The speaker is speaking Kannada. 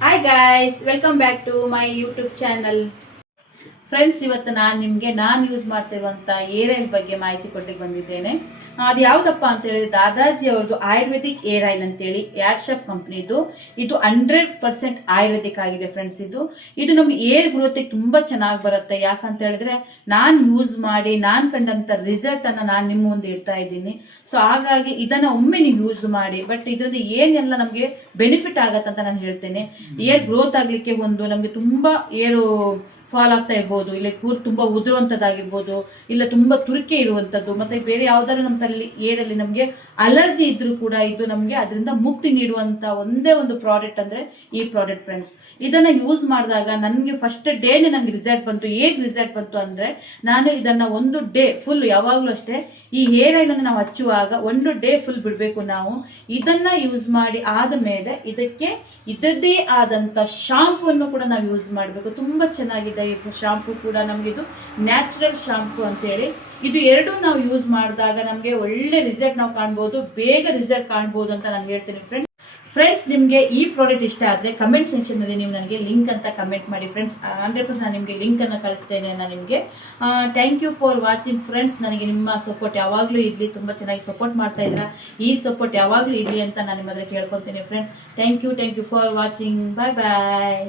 Hi guys, welcome back to my YouTube channel. Friends, ಇವತ್ತು ನಾನು ಯೂಸ್ ಮಾಡ್ತಿರುವಂಥ ಏರ್ ಆಯಿಲ್ ಬಗ್ಗೆ ಮಾಹಿತಿ ಕೊಟ್ಟಿಗೆ ಬಂದಿದ್ದೇನೆ. ಅದು ಯಾವುದಪ್ಪ ಅಂತ ಹೇಳಿದ್ರೆ ದಾದಾಜಿ ಅವ್ರದ್ದು ಆಯುರ್ವೇದಿಕ್ ಏರ್ ಆಯಿಲ್ ಅಂತೇಳಿ ಯಾಡ್ಶಾಪ್ ಕಂಪ್ನಿದು. ಇದು 100% ಆಯುರ್ವೇದಿಕ್ ಆಗಿದೆ ಫ್ರೆಂಡ್ಸ್. ಇದು ನಮ್ಗೆ ಏರ್ ಗ್ರೋತಿಗೆ ತುಂಬ ಚೆನ್ನಾಗಿ ಬರುತ್ತೆ. ಯಾಕಂತ ಹೇಳಿದ್ರೆ ನಾನು ಯೂಸ್ ಮಾಡಿ ನಾನು ಕಂಡಂಥ ರಿಸಲ್ಟನ್ನು ನಾನು ನಿಮ್ಮ ಮುಂದೆ ಇಡ್ತಾ ಇದ್ದೀನಿ. ಸೊ ಹಾಗಾಗಿ ಇದನ್ನು ಒಮ್ಮೆ ನೀವು ಯೂಸ್ ಮಾಡಿ. ಬಟ್ ಇದರಿಂದ ಏನೆಲ್ಲ ನಮಗೆ ಬೆನಿಫಿಟ್ ಆಗತ್ತಂತ ನಾನು ಹೇಳ್ತೇನೆ. ಏರ್ ಗ್ರೋತ್ ಆಗಲಿಕ್ಕೆ ನಮಗೆ ತುಂಬ ಏರು ಫಾಲ್ ಆಗ್ತಾ ಇರ್ಬೋದು, ಇಲ್ಲ ಕೂರು ತುಂಬ ಉದುರುವಂಥದ್ದಾಗಿರ್ಬೋದು, ಇಲ್ಲ ತುಂಬ ತುರಿಕೆ ಇರುವಂಥದ್ದು, ಮತ್ತು ಬೇರೆ ಯಾವುದಾದ್ರು ನಮ್ಮ ತಲೆ ಏರಲ್ಲಿ ನಮಗೆ ಅಲರ್ಜಿ ಇದ್ರೂ ಕೂಡ ಇದು ನಮಗೆ ಅದರಿಂದ ಮುಕ್ತಿ ನೀಡುವಂಥ ಒಂದೇ ಒಂದು ಪ್ರಾಡಕ್ಟ್ ಅಂದರೆ ಈ ಪ್ರಾಡಕ್ಟ್ ಫ್ರೆಂಡ್ಸ್. ಇದನ್ನು ಯೂಸ್ ಮಾಡಿದಾಗ ನನಗೆ ಫಸ್ಟ್ ಡೇನೇ ನನಗೆ ರಿಸಲ್ಟ್ ಬಂತು. ಹೇಗೆ ರಿಸಲ್ಟ್ ಬಂತು ಅಂದರೆ, ನಾನು ಇದನ್ನು ಒಂದು ಡೇ ಫುಲ್, ಯಾವಾಗಲೂ ಅಷ್ಟೇ ಈ ಹೇರ್ ಆಯಿಲನ್ನು ನಾವು ಹಚ್ಚುವಾಗ ಒಂದು ಡೇ ಫುಲ್ ಬಿಡಬೇಕು ನಾವು. ಇದನ್ನು ಯೂಸ್ ಮಾಡಿ ಆದ ಮೇಲೆ ಇದಕ್ಕೆ ಇದರದ್ದೇ ಆದಂಥ ಶಾಂಪೂವನ್ನು ಕೂಡ ನಾವು ಯೂಸ್ ಮಾಡಬೇಕು. ತುಂಬ ಚೆನ್ನಾಗಿದೆ ಈ ಶಾಂಪೂ ಕೂಡ. ನಮಗೆ ಇದು ನ್ಯಾಚುರಲ್ ಶಾಂಪೂ ಅಂತೇಳಿ. ಇದು ಎರಡೂ ನಾವು ಯೂಸ್ ಮಾಡಿದಾಗ ನಮಗೆ ಒಳ್ಳೆ ರಿಸಲ್ಟ್ ನಾವು ಕಾಣ್ಬೋದು, ಬೇಗ ರಿಸಲ್ಟ್ ಕಾಣ್ಬೋದು ಅಂತ ನಾನು ಹೇಳ್ತೀನಿ ಫ್ರೆಂಡ್ಸ್. ನಿಮಗೆ ಈ ಪ್ರಾಡಕ್ಟ್ ಇಷ್ಟ ಆದರೆ ಕಮೆಂಟ್ ಸೆಕ್ಷನಲ್ಲಿ ನೀವು ನನಗೆ ಲಿಂಕ್ ಅಂತ ಕಮೆಂಟ್ ಮಾಡಿ ಫ್ರೆಂಡ್ಸ್. 100% ನಾನು ನಿಮಗೆ ಲಿಂಕನ್ನು ಕಳಿಸ್ತೇನೆ ನಿಮಗೆ. Thank you for watching friends. ನನಗೆ ನಿಮ್ಮ ಸಪೋರ್ಟ್ ಯಾವಾಗಲೂ ಇರಲಿ. ತುಂಬ ಚೆನ್ನಾಗಿ ಸಪೋರ್ಟ್ ಮಾಡ್ತಾ ಇದ್ದೀರಾ. ಈ ಸಪೋರ್ಟ್ ಯಾವಾಗಲೂ ಇರಲಿ ಅಂತ ನಾನು ನಿಮ್ಮ ಹತ್ರ ಕೇಳ್ಕೊತೀನಿ friends. Thank you for watching. Bye bye.